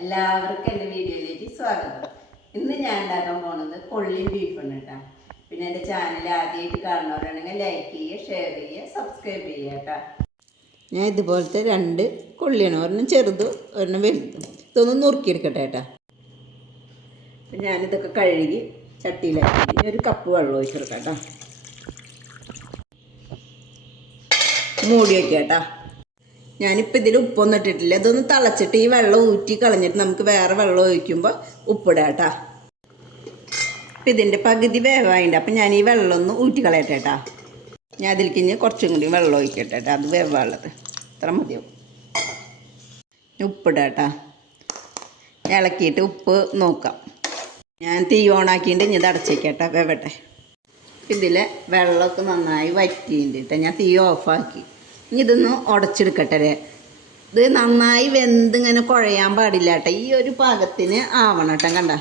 എല്ലാവർക്കും എന്റെ വീഡിയോയിലേക്ക് സ്വാഗതം. ഇന്ന് ഞാൻ ഉണ്ടാക്കാൻ പോകുന്നത് കൊള്ളി ബീഫാണ് കേട്ടോ. പിന്നെ എന്റെ ചാനൽ ആദ്യമായിട്ട് കാണുന്നവരാണെങ്കിൽ ലൈക്ക് ചെയ്യുക ഷെയർ ചെയ്യുക സബ്സ്ക്രൈബ് ചെയ്യുക കേട്ടോ. ഞാൻ ഇതുപോലത്തെ രണ്ട് കൊള്ളിയാണ്. ഒരെണ്ണം ചെറുത് ഒരെണ്ണം വലുത്. ഇതൊന്ന് നുറുക്കിയെടുക്കട്ടെ കേട്ടോ. അപ്പം ഞാനിതൊക്കെ കഴുകി ചട്ടിയിലാക്കി. ഇനി ഒരു കപ്പ് വെള്ളം ഒഴിച്ചെടുക്കാം കേട്ടോ. മൂടി വയ്ക്കാം കേട്ടോ. ഞാനിപ്പോൾ ഇതിൽ ഉപ്പൊന്നും ഇട്ടിട്ടില്ല. ഇതൊന്ന് തിളച്ചിട്ട് ഈ വെള്ളം ഊറ്റി കളഞ്ഞിട്ട് നമുക്ക് വേറെ വെള്ളം ഒഴിക്കുമ്പോൾ ഉപ്പിടാം കേട്ടോ അപ്പം ഇതിന്റെ പകുതി വേവായിട്ടുണ്ട് അപ്പം ഞാൻ ഈ വെള്ളം ഒന്ന് ഊറ്റി കളയട്ടെ ഞാൻ അതിലേക്ക് ഇനി കുറച്ചും കൂടി വെള്ളം ഒഴിക്കട്ടെ കേട്ടോ അത് വേവാനുള്ളത് ഇത്ര മതിയാവും. ഉപ്പിടാട്ടാ. ഇളക്കിയിട്ട് ഉപ്പ് നോക്കാം. ഞാൻ തീ ഓണാക്കിയിട്ട് ഇനി ഇത് അടച്ചേക്കട്ടെ വേവട്ടെ. ഇതിലെ വെള്ളമൊക്കെ നന്നായി വറ്റിയിട്ടുണ്ട് കേട്ടോ ഞാൻ തീ ഓഫാക്കി. ഇതൊന്ന് ഉടച്ചെടുക്കട്ടെ ഇത് നന്നായി വെന്ത് ഇങ്ങനെ കുഴയാൻ പാടില്ല കേട്ടോ. ഈ ഒരു പാകത്തിന് ആവണം കേട്ടോ കണ്ട?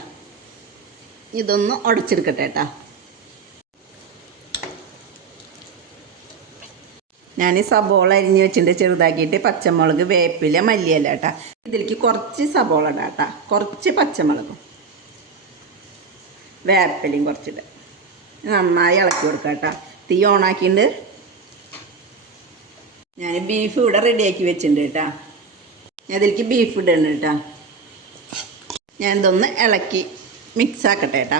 ഇതൊന്ന് ഉടച്ചെടുക്കട്ടെ കേട്ടോ. ഞാൻ സബോള അരിഞ്ഞ് വെച്ചിട്ട് ചെറുതാക്കിയിട്ട് പച്ചമുളക് വേപ്പില മല്ലിയല്ല കേട്ടോ. ഇതിലേക്ക് കുറച്ച് സബോള ഇടാം കേട്ടോ. കുറച്ച് പച്ചമുളകും. വേപ്പിലയും കുറച്ചിട്ട് നന്നായി ഇളക്കി കൊടുക്കാം കേട്ടോ. തീ ഓണാക്കിയിട്ട് ഞാൻ ബീഫ് ഇവിടെ റെഡിയാക്കി വെച്ചിട്ടുണ്ട് കേട്ടോ. ഞാൻ അതിലേക്ക് ബീഫ് ഇടണം കേട്ടോ. ഞാൻ ഇതൊന്ന് ഇളക്കി മിക്സ് ആക്കട്ടെ കേട്ടോ.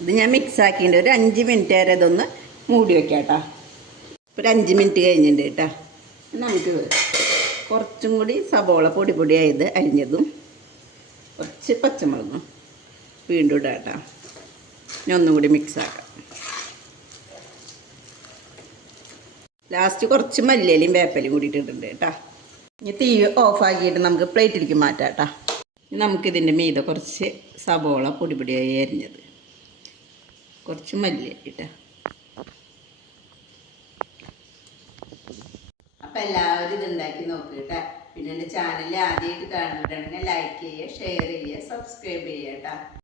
ഇത് ഞാൻ മിക്സ് ആക്കിയിട്ട് ഒരു അഞ്ച് മിനിറ്റ് വരെ ഇതൊന്ന് മൂടി വെക്കാം കേട്ടോ. ഒരു അഞ്ച് മിനിറ്റ് കഴിഞ്ഞിട്ടുണ്ട് കേട്ടോ. നമുക്ക് കുറച്ചും കൂടി സബോള പൊടി പൊടിയായത് അരിഞ്ഞതും കുറച്ച് പച്ചമുളകും വീണ്ടും ഇടാം കേട്ടോ. ഇനി ഒന്നും കൂടി മിക്സ് ആക്കാം. ലാസ്റ്റ് കുറച്ച് മല്ലിയിലും വേപ്പലും കൂടി ഇട്ടിട്ടുണ്ട് കേട്ടോ. ഇനി തീ ഓഫാക്കിയിട്ട് നമുക്ക് പ്ലേറ്റിലേക്ക് മാറ്റാം കേട്ടോ. നമുക്കിതിന്റെ മീതെ കുറച്ച് സബോള പൊടി പൊടിയായി അരിഞ്ഞത്. കുറച്ച് മല്ലി ഇട്ട. അപ്പം എല്ലാവരും ഇതുണ്ടാക്കി നോക്കുക കേട്ടോ. പിന്നെ എന്റെ ചാനൽ ആദ്യമായിട്ട് കാണുന്നവരാണെങ്കിൽ ലൈക്ക് ചെയ്യുക ഷെയർ ചെയ്യുക സബ്സ്ക്രൈബ് ചെയ്യുക കേട്ടോ.